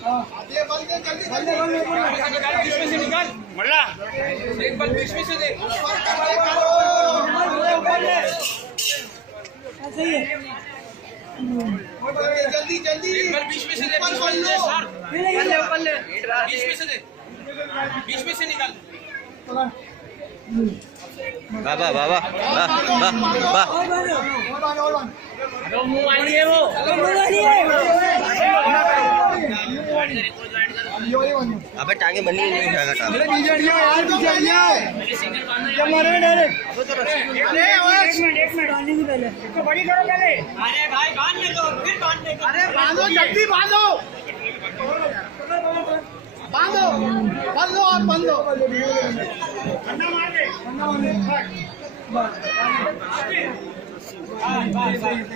बीच में से निकाल मल्ला, एक बल बीच में से दे। सही है, जल्दी जल्दी एक बल बीच में से दे, बीच में से सर, बीच में से दे, बीच में से निकाल। बाबा बाबा मुंह वाली है वो, अबे टांगे बनी नहीं जाएगा टांग। एक मिनट आने से पहले इसको बड़ी करो पहले। अरे भाई बांध ले दो, फिर बांध दे। अरे बांधो, जल्दी बांधो, बांधो, बांधो और बांधो।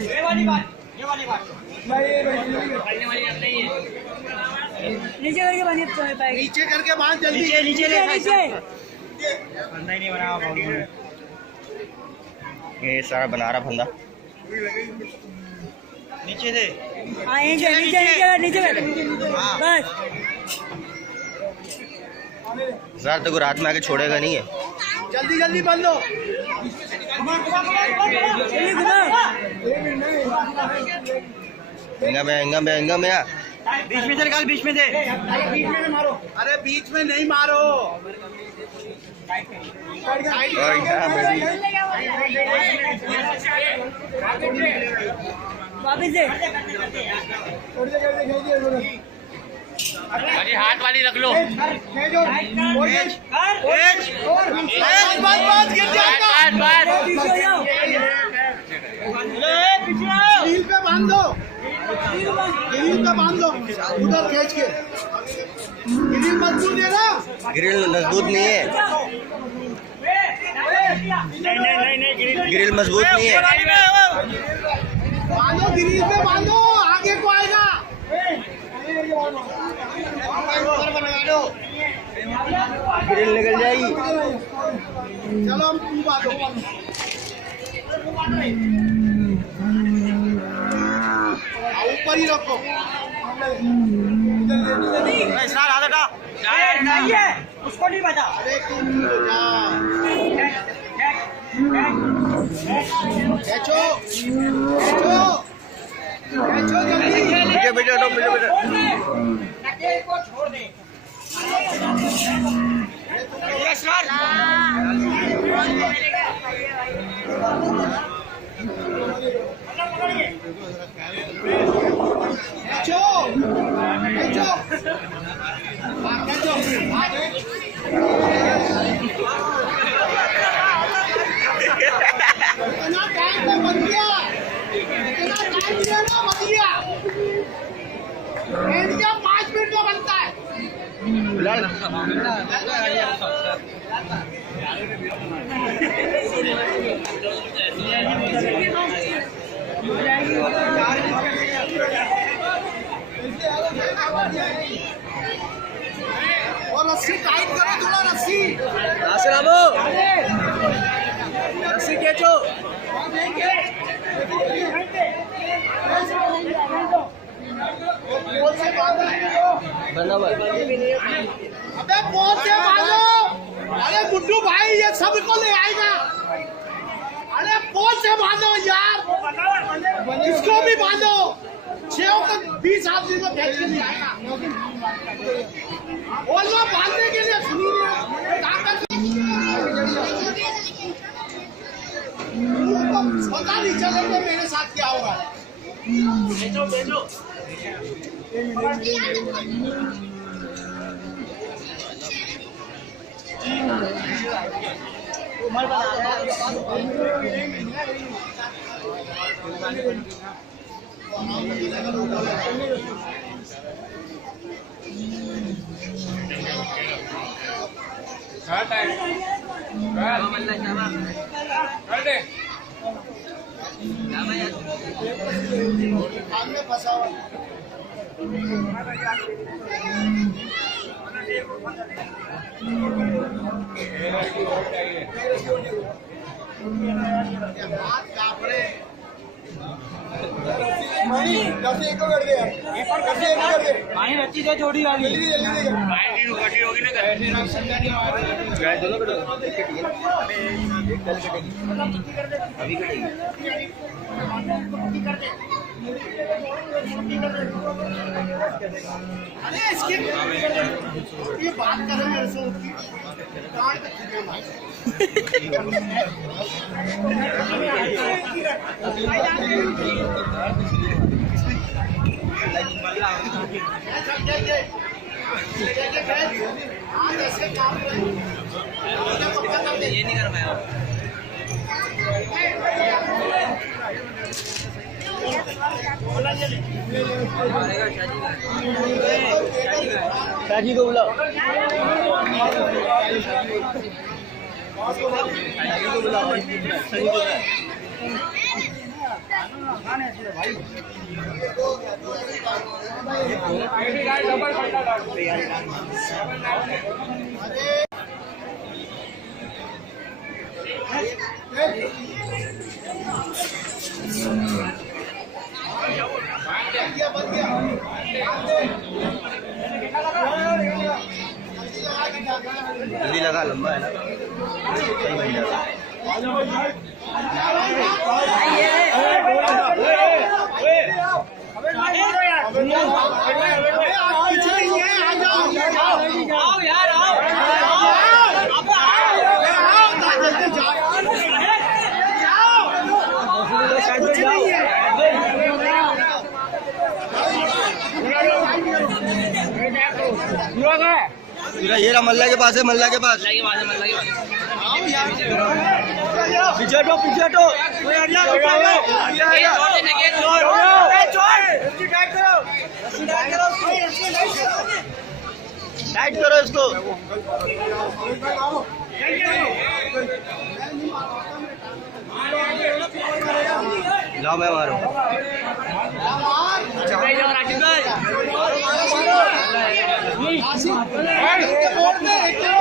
ये वाली बात नीचे करके बांधिए तो पाएगा। नीचे करके बांध जल्दी। नीचे नीचे बंदा ही नहीं बना ये सारा बना रहा बंदा। नीचे दे। हाँ नीचे नीचे नीचे बस। सर तो रात में आके छोड़ेगा नहीं है। जल्दी जल्दी बांधो। इंगा में बीच में से निकाल, बीच में दे। अरे बीच में मारो, अरे बीच में नहीं मारो। वापिस दे। अरे हाथ वाली रख लो। हील पे बांध दो, हील पे बांध दो, उधर खींच के। ग्रिल मजबूत है ना? ग्रिल मजबूत नहीं है, ग्रिल मजबूत नहीं है। बांधो, ग्रिल पे बांधो, आगे को आएगा। ग्रिल निकल जाएगी। चलो हम तू बांधो। ऊपर ही रखो। नहीं है उसको नहीं बता। अरे तुम खींचो, खींचो, खींचो जल्दी। बेटा को छोड़ दे। खींचो, खींचो, इतना टाइम में बन गया, इतना टाइम दिया ना बन गया। 5 मिनट में बनता है। और रस्सी टाइट करो, थोड़ा रस्सी रस्सी खींचो। पोल से बांधो। अबे पोल से बांधो। अरे गुड्डू भाई ये सबको ले आएगा। अरे पोल से बांधो यार, इसको भी बांधो। 6 को 20 आदमी को भेज के नहीं आएगा। बोल लो बांधने के लिए सुनिए। पता नहीं चलेगा मेरे साथ क्या होगा। भेजो भेजो। फंसा हुआ मणि 10 एक कर दे यार, 10 एक कर दे। भाई रची से जोड़ी वाली गाय दोनों कटो एक कटी है एक कल कटेगी अभी कटेगी अरे इसकी ये बात कर रहे हैं मेरे से उसकी काट के ये नहीं कर पाया शादी को बुलाओ जल्दी लगा लंबा है ना सही बन जाएगा आओ यार आओ पूरा ये रहा मल्ला के पास है मल्ला के पास पीछे हटो टाइट करो इसको जाओ मैं मारो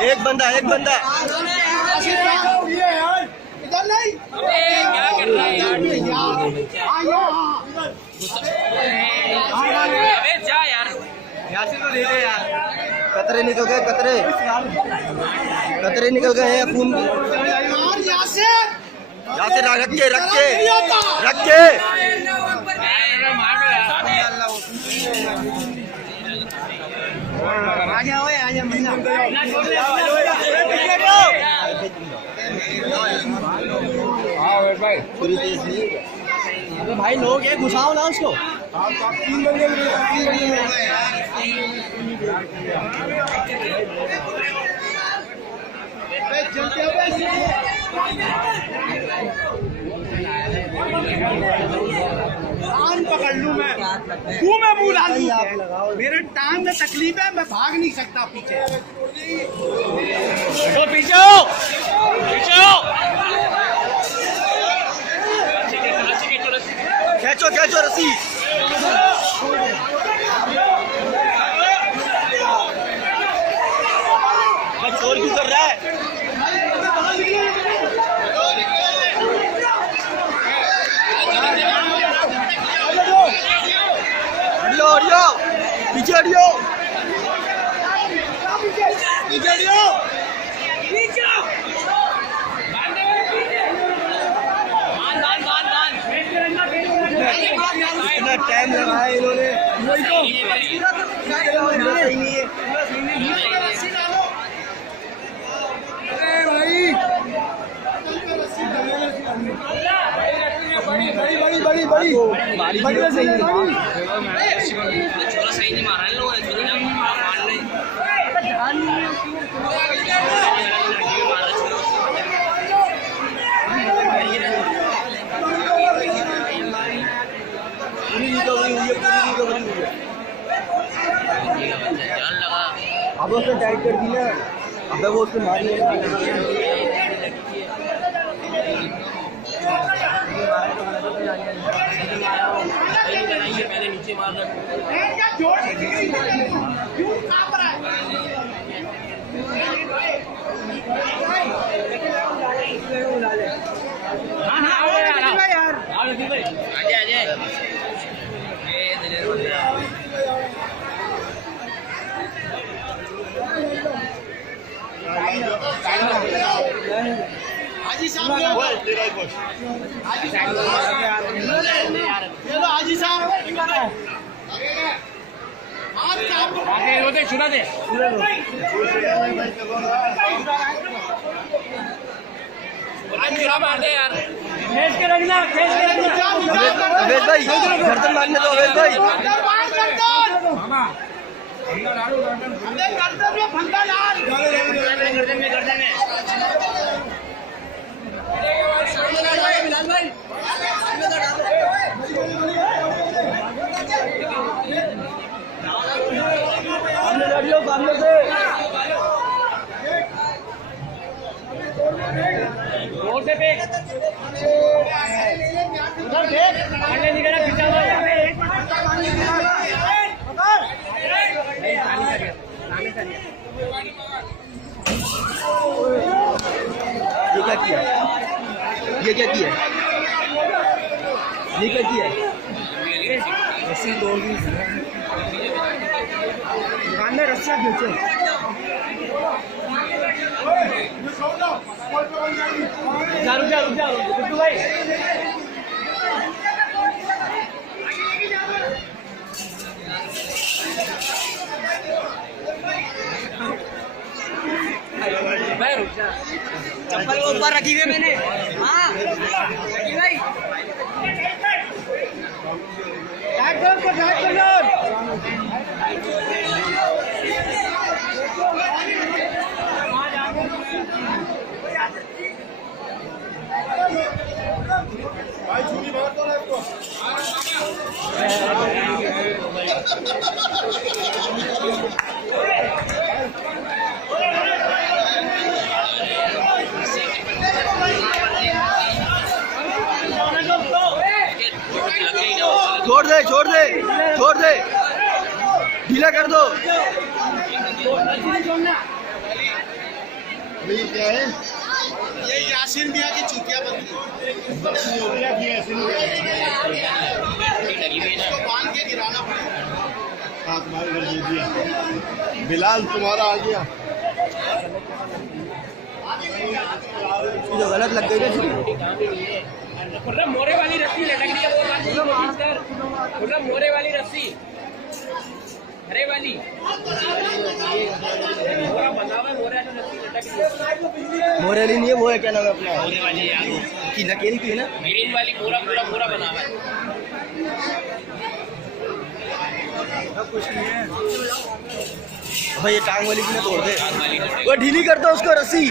एक बंदा इधर नहीं क्या कर रहा है यार जा यार यहाँ से तो दे दे यार कतरे निकल गए कतरे निकल गए हैं खून यहाँ से रख के अबे भाई लोग ये घुसाओ ना उसको कान पकड़ लूं मैं मुंह में मुंह डाल दूं मेरे टांग में तकलीफ है मैं भाग नहीं सकता पीछे खींचो रस्सी चोर क्यों कर रहा है पीछे हटियो इतना टाइम लगाया इन्होंने सही नहीं है बड़ी सही नहीं छोरा सही नहीं मारा है लोग अब उसने टाइट कर दी ना अब वो उसको मार लेगा पहले नीचे मार हाजी साहब चलो हाजी साहब छुड़ा दे मार दे यार। खेच के रखना, खेच के रखना। अवेश भाई गर्दन मारने दो अवेश भाई। गर्दन में फंदा डाल। गर्दन में बिलाल भाई सामने लड़ियो, सामने से जोर से फेंक उधर फेंक आगे निकला खींचा दो। ये क्या किया, ये क्या किया, ये क्या किया? रस्सी तोड़ दी दुकान में, रस्सियाँ खींचे। रुक जा गुड्डू भाई। भाई रुक जा, चप्पल को ऊपर रखी हुई मैंने। हाँ रखी भाई। भाई छुरी मार दो ना इसको। छोड़ दे, छोड़ दे, छोड़ दे, ढीला कर दो। ये क्या है? ये यासीन मियां की चुतिया बंदी इसको बांध के गिराना पड़ेगा। हाँ तुम्हारे घर दे दिया, बिलाल तुम्हारा आ गया। जो गलत लग गई ना, मोरे वाली रस्सी लटक रही है, वो मोरे वाली रस्सी, हरे वाली मोरा बना हुआ है, मोरे वाली रस्सी लटक रही है। मोरेली नहीं है, वो है क्या नाम है अपना, मोरे वाली यार की नकेल की है ना, ग्रीन वाली पूरा बना हुआ है। भाई ये टांग वाली की ना तोड़ दे, वो ढीली कर दो उसको रस्सी।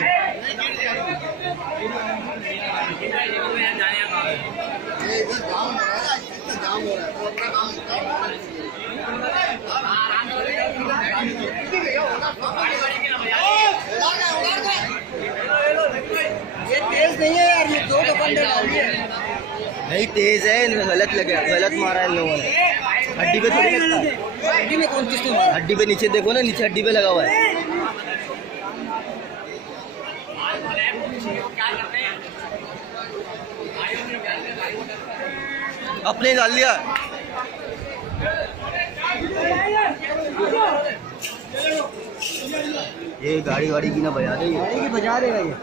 ये तेज नहीं है यार, ये दो डंडे डाल दिए। नहीं तेज है, गलत लगे, गलत मारा है इन लोगों ने। हड्डी पे थोड़ी लगता है, हड्डी में कौन किसने मारा? हड्डी पे नीचे देखो ना, नीचे हड्डी पे लगा हुआ है। अपने डाल लिया। ये गाड़ी की ना बजा दे, गाड़ी की बजा देगा ये।